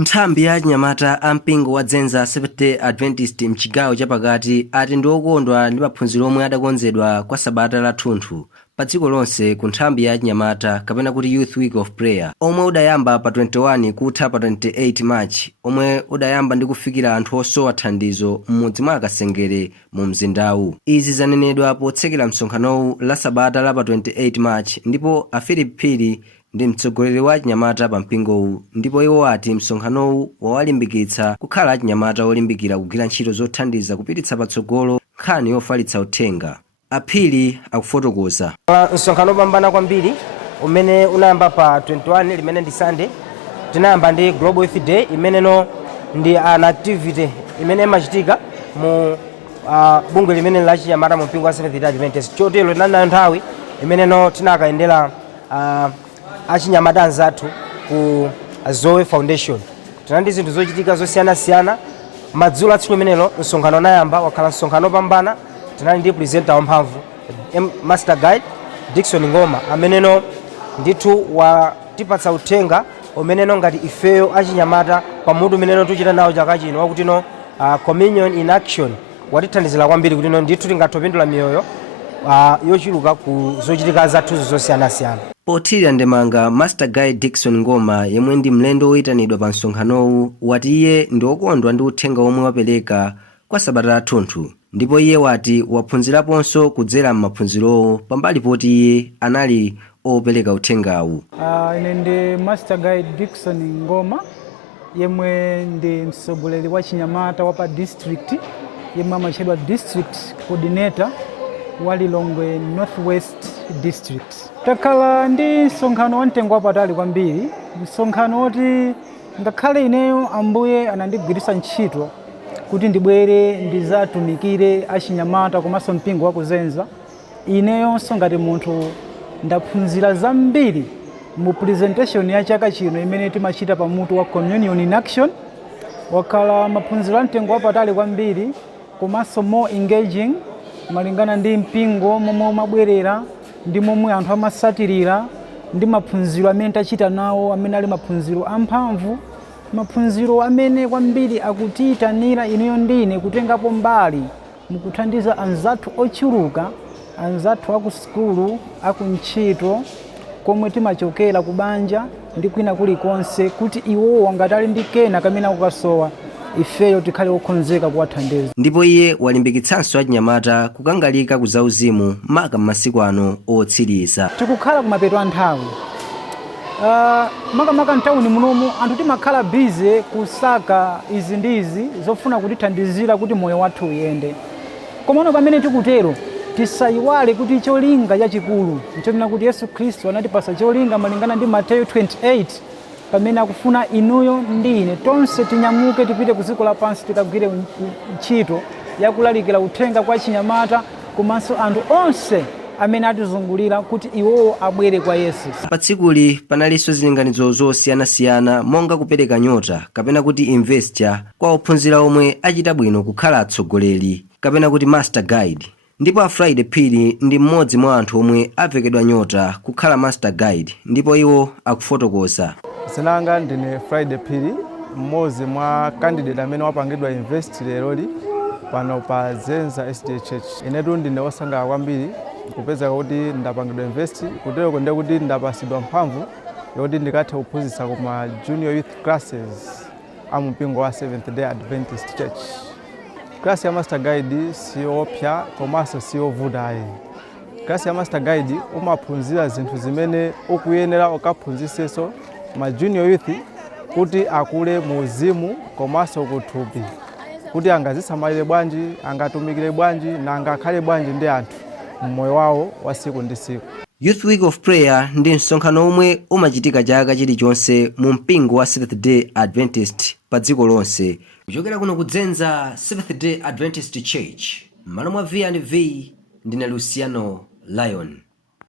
Nthambi ya anyamata a mpingo wa Dzenza Seventh-day Adventist mchigawo chapakati ati ndi okondwa ndi maphunziro omwe adakonzedwa kwa sabata lathunthu pa dziko lonse ku nthambi ya anyamata kapena kuti Youth Week of Prayer omwe udayamba pa 21 kutha pa 28 March omwe udayamba ndi kufikira anthu osowa thandizo m'mudzi mwa Kasengere mu mzindawu. Izi zanenedwa potsekera msonkhanowu la sabata la pa 28 March ndipo a Philip Phiri ndi mtsogoleri wa anyamata pa mpingowu, ndipo iwo ati msonkhanowu wawalimbikitsa kukhala anyamata olimbikira kugwira ntchito zothandiza kupititsa patsogolo nkhani yofalitsa uthenga. Phiri akufotokoza. Msonkhano wopambana kwambiri umene unayamba pa 21 limene ndi Sunday, tinayamba ndi Global Youth Day imeneno ndi an activity imene imachitika mu bungwe limene la chinyamata mu mpingo wa Seventh-day Adventist. Chotero tinanayo nthawi imeneno tinakayendera achinyamata anzathu ku Zoe Foundation. Tinandi zinthu zochitika zosiyanasiyana. Madzulo atsiku limenelo msonkhano unayamba wakhala msonkhano wopambana. Tinali ndi presenter wamphamvu Master Guide Dickson Ngoma ameneno ndithu watipatsa uthenga umeneno ngati ifeyo achinyamata pamutu umeneno tuchita nawo chaka chino wakutino Communion in Action. Watithandizira kwambiri kutino ndithu tingathopindula miyoyo yochuluka ku zochitika zathu zosiyanasiyana. Pothirira ndemanga, Master Guide Dickson Ngoma yemwe ndi mlendo woyitanidwa pa msonkhanowu wati iye ndi okondwa ndi uthenga omwe wapereka kwa sabata lathunthu, ndipo iye wati waphunziraponso kudzera m'maphunzirowo pambali poti iye anali opereka uthengawu. Ine ndi Master Guide Dickson Ngoma yemwe ndi mtsogoleri wa chinyamata wa pa district yemwe amatchedwa District Coordinator wa Lilongwe Northwest District. Takhala ndi msonkhano wamtengo wapatali kwambiri, msonkhano woti ngakhale ineyo Ambuye anandigwiritsa ntchito kuti ndibwere ndizatumikire achinyamata komanso mpingo wa Kuzenza. Ineyonso ngati munthu ndaphunzira zambiri mu presentation ya chaka chino imene timachita pamutu wa Communion in Action. Wakhala maphunziro amtengo wapatali kwambiri komanso more engaging malingana ndi mpingo momwe umabwerera ndi momwe anthu amasatirira ndi maphunziro amene tachita nawo amene ali maphunziro amphamvu, maphunziro amene kwambiri akutiyitanira inuyo ndine kutengapo mbali mukuthandiza anzathu ochuluka, anzathu aku skulu, aku ntchito, komwe timachokera ku banja ndi kwina kulikonse kuti iwowo ngati ali ndi kena kamene akukasowa ifeyo tikhale okonzeka kuwathandiza. Ndipo iye walimbikitsanso achinyamata kukangalika ku zauzimu maka m'masiku ano otsiriza. Tikukhala kumapeto a nthawi. Maka mtawuni munomu anthu timakhala busy kusaka izi ndi izi zofuna kutithandizira kuti moyo wathu uyende. Komano pamene tikutero tisayiwale kuti cholinga chachikulu nchonena kuti Yesu Khristu anatipasa cholinga malingana ndi Mateyu 28 pamene akufuna inuyo ndine tonse tinyamuke tipite ku dziko lapansi tikagwire ntchito yakulalikira uthenga kwa chinyamata komanso anthu onse amene atizungulira kuti iwowo abwere kwa Yesu. Pa tsikuli panalinso zilinganizo zosiyanasiyana monga kupereka nyota kapena kuti investor kwa ophunzira omwe achita bwino kukhala atsogoleri kapena kuti Master Guide. Ndipo a Friday Phiri ndi mmodzi mwa anthu omwe avekedwa nyota kukhala Master Guide, ndipo iwo akufotokoza. Sinanga ndine Friday Phiri, mmodzi mwa candidate amene wapangidwa invest leroli pano pa Dzenza SDA Church. Inetu ndine wosangalala kwambiri kupeza kuti ndapangidwa invest, kutero ndiye kuti ndapasidwa mphamvu yoti ndikathe kuphunzitsa kuma junior youth classes amumpingo wa Seventh-day Adventist Church. Klasi ya Master Guide siopya komanso siovuta. Klasi ya Master Guide umaphunzira zinthu zimene ukuyenera ukaphunzisenso ma junior youth kuti akule mu uzimu komanso kuthupi, kuti angazisamalire bwanji, angatumikire bwanji na angakhale bwanji ndi anthu mmoyo wawo wa siku ndi siku. Youth Week of Prayer ndi msonkhano omwe umachitika chaka chilichonse mu mpingo wa Seventh-day Adventist pa dziko lonse. Kuchokera kuno ku Dzenza Seventh-day Adventist Church, malo mwa V&V, ndine Luciano Lion.